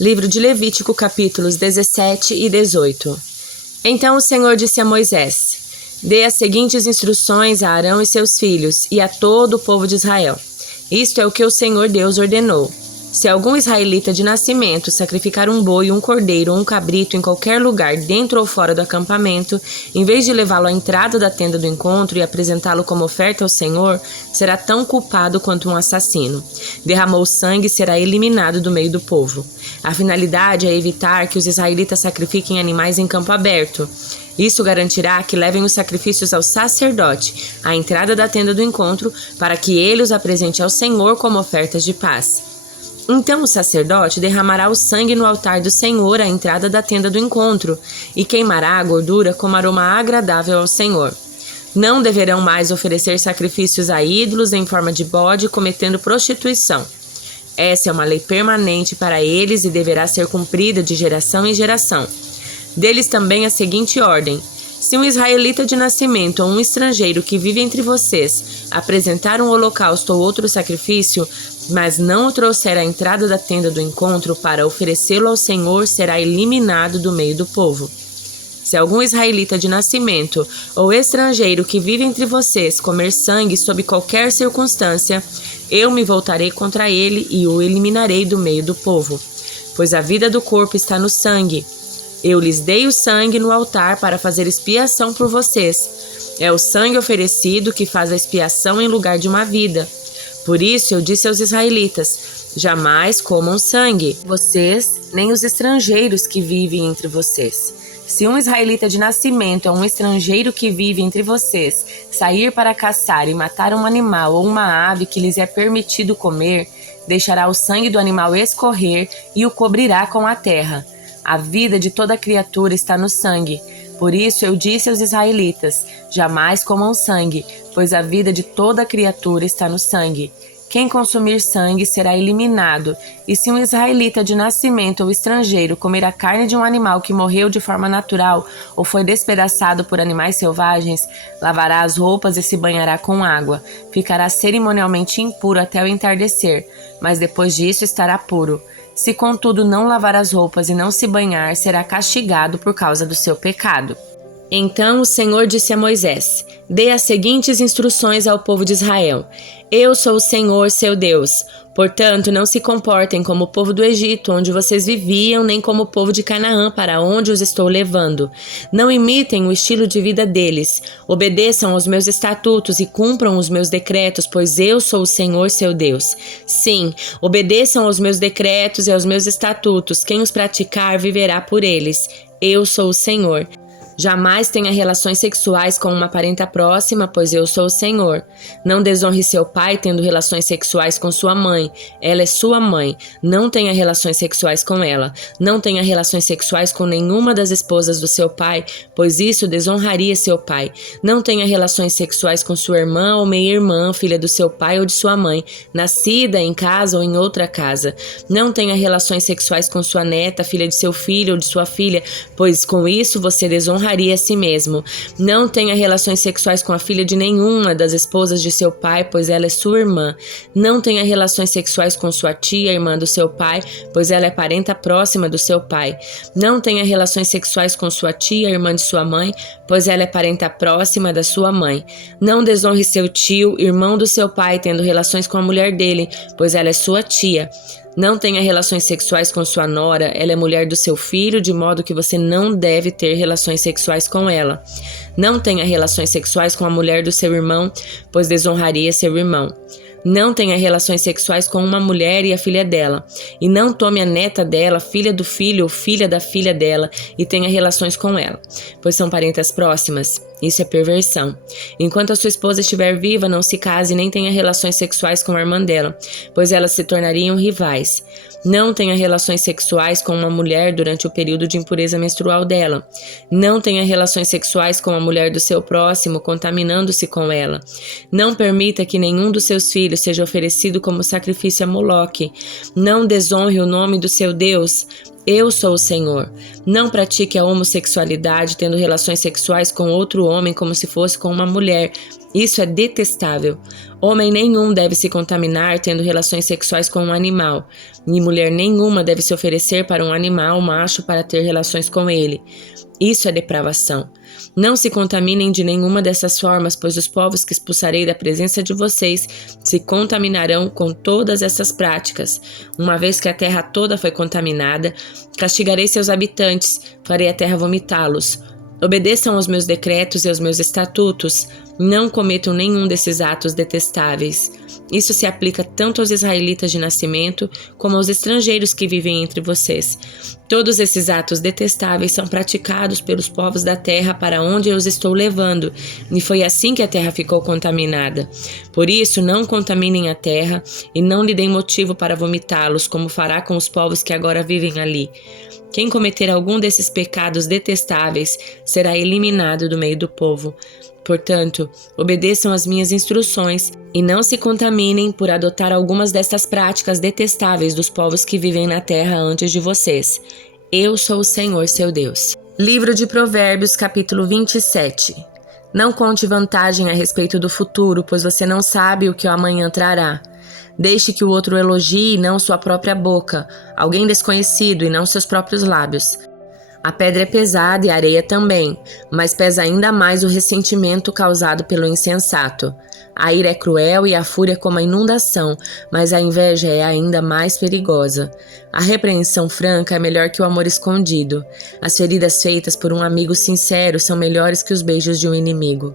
Livro de Levítico, capítulos 17 e 18. Então o Senhor disse a Moisés: Dê as seguintes instruções a Arão e seus filhos e a todo o povo de Israel. Isto é o que o Senhor Deus ordenou. Se algum israelita de nascimento sacrificar um boi, um cordeiro ou um cabrito em qualquer lugar dentro ou fora do acampamento, em vez de levá-lo à entrada da tenda do encontro e apresentá-lo como oferta ao Senhor, será tão culpado quanto um assassino. Derramou sangue e será eliminado do meio do povo. A finalidade é evitar que os israelitas sacrifiquem animais em campo aberto. Isso garantirá que levem os sacrifícios ao sacerdote, à entrada da tenda do encontro, para que ele os apresente ao Senhor como ofertas de paz. Então o sacerdote derramará o sangue no altar do Senhor à entrada da tenda do encontro e queimará a gordura como aroma agradável ao Senhor. Não deverão mais oferecer sacrifícios a ídolos em forma de bode, cometendo prostituição. Essa é uma lei permanente para eles e deverá ser cumprida de geração em geração. Deles também a seguinte ordem: se um israelita de nascimento ou um estrangeiro que vive entre vocês apresentar um holocausto ou outro sacrifício, mas não o trouxer à entrada da tenda do encontro para oferecê-lo ao Senhor, será eliminado do meio do povo. Se algum israelita de nascimento ou estrangeiro que vive entre vocês comer sangue sob qualquer circunstância, eu me voltarei contra ele e o eliminarei do meio do povo, pois a vida do corpo está no sangue. Eu lhes dei o sangue no altar para fazer expiação por vocês. É o sangue oferecido que faz a expiação em lugar de uma vida. Por isso eu disse aos israelitas: jamais comam sangue, vocês nem os estrangeiros que vivem entre vocês. Se um israelita de nascimento ou um estrangeiro que vive entre vocês sair para caçar e matar um animal ou uma ave que lhes é permitido comer, deixará o sangue do animal escorrer e o cobrirá com a terra. A vida de toda criatura está no sangue. Por isso eu disse aos israelitas: jamais comam sangue, pois a vida de toda criatura está no sangue. Quem consumir sangue será eliminado, e se um israelita de nascimento ou estrangeiro comer a carne de um animal que morreu de forma natural ou foi despedaçado por animais selvagens, lavará as roupas e se banhará com água. Ficará cerimonialmente impuro até o entardecer, mas depois disso estará puro. Se contudo não lavar as roupas e não se banhar, será castigado por causa do seu pecado. Então o Senhor disse a Moisés: Dê as seguintes instruções ao povo de Israel. Eu sou o Senhor, seu Deus. Portanto, não se comportem como o povo do Egito, onde vocês viviam, nem como o povo de Canaã, para onde os estou levando. Não imitem o estilo de vida deles. Obedeçam aos meus estatutos e cumpram os meus decretos, pois eu sou o Senhor, seu Deus. Sim, obedeçam aos meus decretos e aos meus estatutos. Quem os praticar viverá por eles. Eu sou o Senhor. Jamais tenha relações sexuais com uma parenta próxima, pois eu sou o Senhor. Não desonre seu pai tendo relações sexuais com sua mãe. Ela é sua mãe. Não tenha relações sexuais com ela. Não tenha relações sexuais com nenhuma das esposas do seu pai, pois isso desonraria seu pai. Não tenha relações sexuais com sua irmã ou meia-irmã, filha do seu pai ou de sua mãe, nascida em casa ou em outra casa. Não tenha relações sexuais com sua neta, filha de seu filho ou de sua filha, pois com isso você desonra a si mesmo. Não tenha relações sexuais com a filha de nenhuma das esposas de seu pai, pois ela é sua irmã. Não tenha relações sexuais com sua tia, irmã do seu pai, pois ela é parenta próxima do seu pai. Não tenha relações sexuais com sua tia, irmã de sua mãe, pois ela é parenta próxima da sua mãe. Não desonre seu tio, irmão do seu pai, tendo relações com a mulher dele, pois ela é sua tia. Não tenha relações sexuais com sua nora, ela é mulher do seu filho, de modo que você não deve ter relações sexuais com ela. Não tenha relações sexuais com a mulher do seu irmão, pois desonraria seu irmão. Não tenha relações sexuais com uma mulher e a filha dela. E não tome a neta dela, filha do filho ou filha da filha dela, e tenha relações com ela, pois são parentas próximas. Isso é perversão. Enquanto a sua esposa estiver viva, não se case nem tenha relações sexuais com a irmã dela, pois elas se tornariam rivais. Não tenha relações sexuais com uma mulher durante o período de impureza menstrual dela. Não tenha relações sexuais com a mulher do seu próximo, contaminando-se com ela. Não permita que nenhum dos seus filhos seja oferecido como sacrifício a Moloque. Não desonre o nome do seu Deus. Eu sou o Senhor. Não pratique a homossexualidade tendo relações sexuais com outro homem como se fosse com uma mulher. Isso é detestável. Homem nenhum deve se contaminar tendo relações sexuais com um animal, e mulher nenhuma deve se oferecer para um animal macho para ter relações com ele. Isso é depravação. Não se contaminem de nenhuma dessas formas, pois os povos que expulsarei da presença de vocês se contaminarão com todas essas práticas. Uma vez que a terra toda foi contaminada, castigarei seus habitantes, farei a terra vomitá-los. Obedeçam aos meus decretos e aos meus estatutos, não cometam nenhum desses atos detestáveis. Isso se aplica tanto aos israelitas de nascimento como aos estrangeiros que vivem entre vocês. Todos esses atos detestáveis são praticados pelos povos da terra para onde eu os estou levando, e foi assim que a terra ficou contaminada. Por isso, não contaminem a terra e não lhe deem motivo para vomitá-los, como fará com os povos que agora vivem ali. Quem cometer algum desses pecados detestáveis será eliminado do meio do povo. Portanto, obedeçam às minhas instruções e não se contaminem por adotar algumas destas práticas detestáveis dos povos que vivem na terra antes de vocês. Eu sou o Senhor, seu Deus. Livro de Provérbios, capítulo 27. Não conte vantagem a respeito do futuro, pois você não sabe o que o amanhã trará. Deixe que o outro elogie e não sua própria boca, alguém desconhecido e não seus próprios lábios. A pedra é pesada e a areia também, mas pesa ainda mais o ressentimento causado pelo insensato. A ira é cruel e a fúria como a inundação, mas a inveja é ainda mais perigosa. A repreensão franca é melhor que o amor escondido. As feridas feitas por um amigo sincero são melhores que os beijos de um inimigo.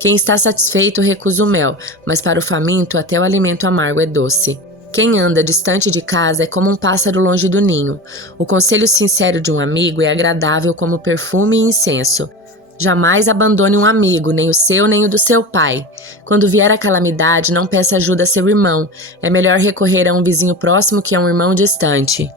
Quem está satisfeito recusa o mel, mas para o faminto até o alimento amargo é doce. Quem anda distante de casa é como um pássaro longe do ninho. O conselho sincero de um amigo é agradável como perfume e incenso. Jamais abandone um amigo, nem o seu nem o do seu pai. Quando vier a calamidade, não peça ajuda a seu irmão. É melhor recorrer a um vizinho próximo que a um irmão distante.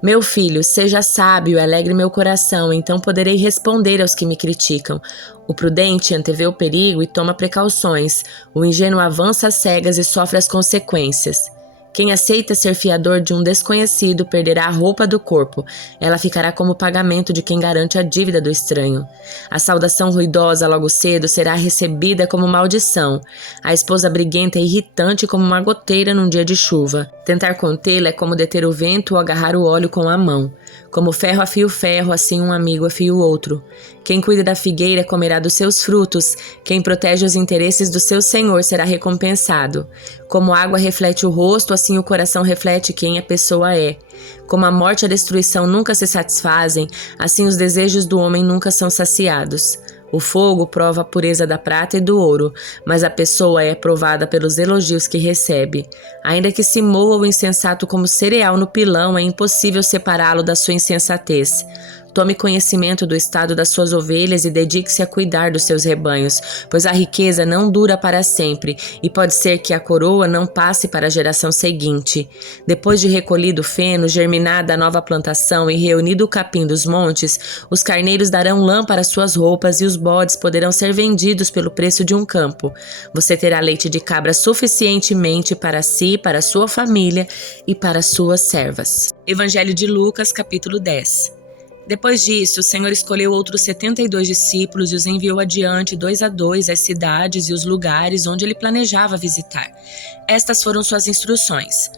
Meu filho, seja sábio e alegre meu coração, então poderei responder aos que me criticam. O prudente antevê o perigo e toma precauções. O ingênuo avança às cegas e sofre as consequências. Quem aceita ser fiador de um desconhecido perderá a roupa do corpo. Ela ficará como pagamento de quem garante a dívida do estranho. A saudação ruidosa logo cedo será recebida como maldição. A esposa briguenta é irritante como uma goteira num dia de chuva. Tentar contê-la é como deter o vento ou agarrar o óleo com a mão. Como ferro afia o ferro, assim um amigo afia o outro. Quem cuida da figueira comerá dos seus frutos. Quem protege os interesses do seu senhor será recompensado. Como a água reflete o rosto, assim o coração reflete quem a pessoa é. Como a morte e a destruição nunca se satisfazem, assim os desejos do homem nunca são saciados. O fogo prova a pureza da prata e do ouro, mas a pessoa é provada pelos elogios que recebe. Ainda que se moa o insensato como cereal no pilão, é impossível separá-lo da sua insensatez. Tome conhecimento do estado das suas ovelhas e dedique-se a cuidar dos seus rebanhos, pois a riqueza não dura para sempre e pode ser que a coroa não passe para a geração seguinte. Depois de recolhido o feno, germinada a nova plantação e reunido o capim dos montes, os carneiros darão lã para suas roupas e os bodes poderão ser vendidos pelo preço de um campo. Você terá leite de cabra suficientemente para si, para sua família e para suas servas. Evangelho de Lucas, capítulo 10. Depois disso, o Senhor escolheu outros 72 discípulos e os enviou adiante 2 a 2 às cidades e os lugares onde ele planejava visitar. Estas foram suas instruções.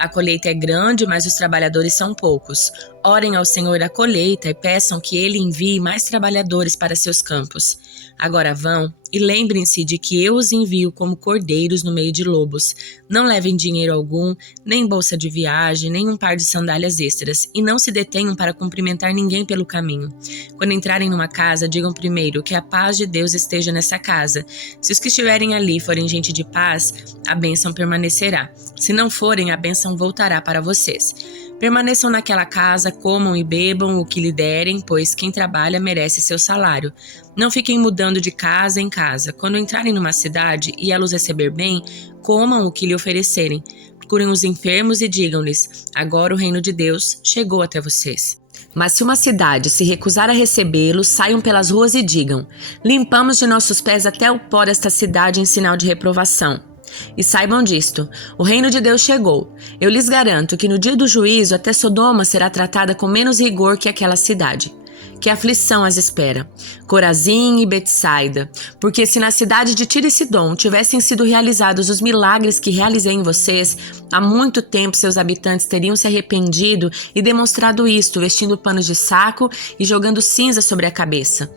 A colheita é grande, mas os trabalhadores são poucos. Orem ao Senhor da colheita e peçam que Ele envie mais trabalhadores para seus campos. Agora vão e lembrem-se de que eu os envio como cordeiros no meio de lobos. Não levem dinheiro algum, nem bolsa de viagem, nem um par de sandálias extras, e não se detenham para cumprimentar ninguém pelo caminho. Quando entrarem numa casa, digam primeiro que a paz de Deus esteja nessa casa. Se os que estiverem ali forem gente de paz, a bênção permanecerá. Se não forem, a bênção voltará para vocês. Permaneçam naquela casa, comam e bebam o que lhe derem, pois quem trabalha merece seu salário. Não fiquem mudando de casa em casa. Quando entrarem numa cidade e ela os receber bem, comam o que lhe oferecerem. Procurem os enfermos e digam-lhes: agora o reino de Deus chegou até vocês. Mas se uma cidade se recusar a recebê-los, saiam pelas ruas e digam: limpamos de nossos pés até o pó desta cidade em sinal de reprovação. E saibam disto, o reino de Deus chegou. Eu lhes garanto que no dia do juízo até Sodoma será tratada com menos rigor que aquela cidade. que aflição as espera, Corazim e Betsaida, porque se na cidade de Tiro e Sidom tivessem sido realizados os milagres que realizei em vocês, há muito tempo seus habitantes teriam se arrependido e demonstrado isto, vestindo panos de saco e jogando cinza sobre a cabeça.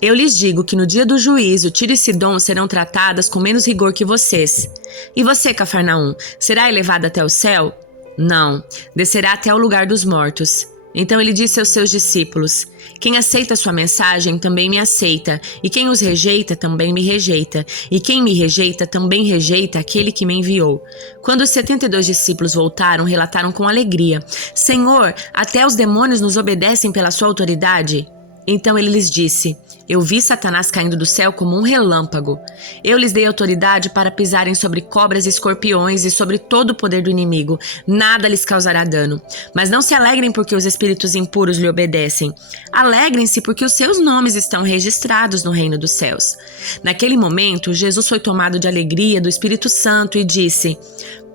Eu lhes digo que no dia do juízo, Tiro e Sidom serão tratadas com menos rigor que vocês. E você, Cafarnaum, será elevado até o céu? Não, descerá até o lugar dos mortos. Então ele disse aos seus discípulos: quem aceita sua mensagem também me aceita, e quem os rejeita também me rejeita, e quem me rejeita também rejeita aquele que me enviou. Quando os 72 discípulos voltaram, relataram com alegria: Senhor, até os demônios nos obedecem pela sua autoridade? Então ele lhes disse: eu vi Satanás caindo do céu como um relâmpago. Eu lhes dei autoridade para pisarem sobre cobras e escorpiões e sobre todo o poder do inimigo. Nada lhes causará dano. Mas não se alegrem porque os espíritos impuros lhe obedecem. Alegrem-se porque os seus nomes estão registrados no reino dos céus. Naquele momento, Jesus foi tomado de alegria do Espírito Santo e disse: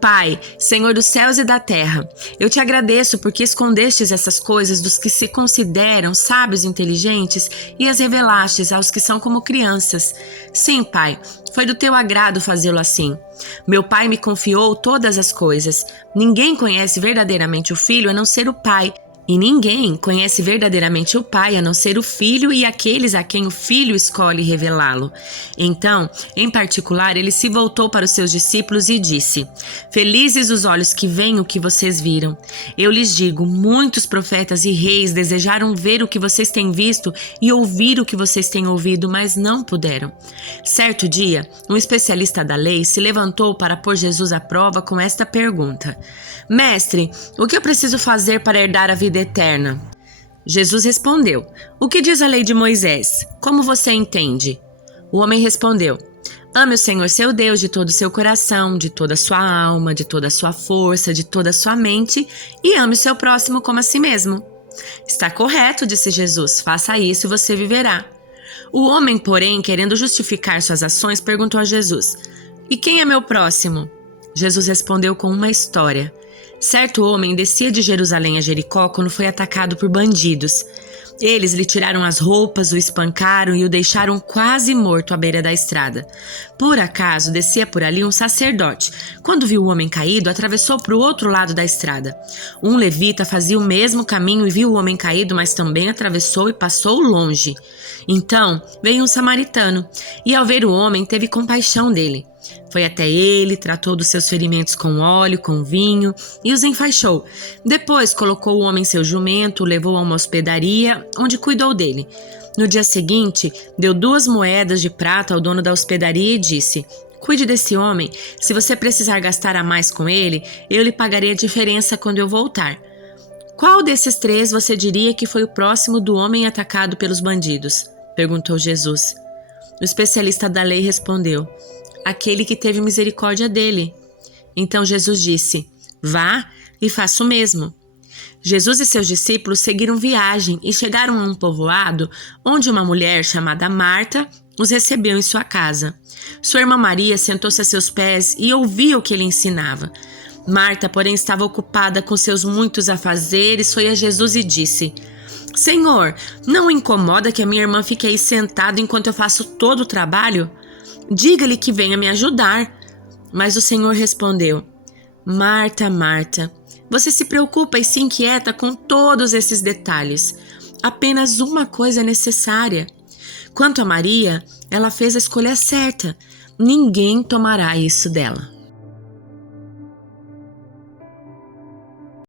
Pai, Senhor dos céus e da terra, eu te agradeço porque escondestes essas coisas dos que se consideram sábios e inteligentes e as revelastes aos que são como crianças. Sim, Pai, foi do teu agrado fazê-lo assim. Meu Pai me confiou todas as coisas. Ninguém conhece verdadeiramente o Filho a não ser o Pai. E ninguém conhece verdadeiramente o Pai a não ser o Filho e aqueles a quem o Filho escolhe revelá-lo. Então, em particular, ele se voltou para os seus discípulos e disse: Felizes os olhos que veem o que vocês viram. Eu lhes digo, muitos profetas e reis desejaram ver o que vocês têm visto e ouvir o que vocês têm ouvido, mas não puderam. Certo dia, um especialista da lei se levantou para pôr Jesus à prova com esta pergunta: Mestre, o que eu preciso fazer para herdar a vida eterna? Jesus respondeu: O que diz a lei de Moisés? Como você entende? O homem respondeu: Ame o Senhor seu Deus de todo o seu coração, de toda a sua alma, de toda a sua força, de toda a sua mente, e ame o seu próximo como a si mesmo. Está correto, disse Jesus, faça isso e você viverá. O homem, porém, querendo justificar suas ações, perguntou a Jesus: E quem é meu próximo? Jesus respondeu com uma história. Certo homem descia de Jerusalém a Jericó quando foi atacado por bandidos. Eles lhe tiraram as roupas, o espancaram e o deixaram quase morto à beira da estrada. Por acaso, descia por ali um sacerdote. Quando viu o homem caído, atravessou para o outro lado da estrada. Um levita fazia o mesmo caminho e viu o homem caído, mas também atravessou e passou longe. Então, veio um samaritano, e ao ver o homem, teve compaixão dele. Foi até ele, tratou dos seus ferimentos com óleo, com vinho e os enfaixou. Depois colocou o homem em seu jumento, o levou a uma hospedaria, onde cuidou dele. No dia seguinte, deu 2 moedas de prata ao dono da hospedaria e disse: Cuide desse homem, se você precisar gastar a mais com ele, eu lhe pagarei a diferença quando eu voltar. Qual desses 3 você diria que foi o próximo do homem atacado pelos bandidos? Perguntou Jesus. O especialista da lei respondeu: Aquele que teve misericórdia dele. Então Jesus disse: Vá e faça o mesmo. Jesus e seus discípulos seguiram viagem e chegaram a um povoado onde uma mulher chamada Marta os recebeu em sua casa. Sua irmã Maria sentou-se a seus pés e ouvia o que ele ensinava. Marta, porém, estava ocupada com seus muitos afazeres, foi a Jesus e disse: Senhor, não o incomoda que a minha irmã fique aí sentada enquanto eu faço todo o trabalho? Diga-lhe que venha me ajudar. Mas o Senhor respondeu: Marta, Marta, você se preocupa e se inquieta com todos esses detalhes. Apenas uma coisa é necessária. Quanto a Maria, ela fez a escolha certa. Ninguém tomará isso dela.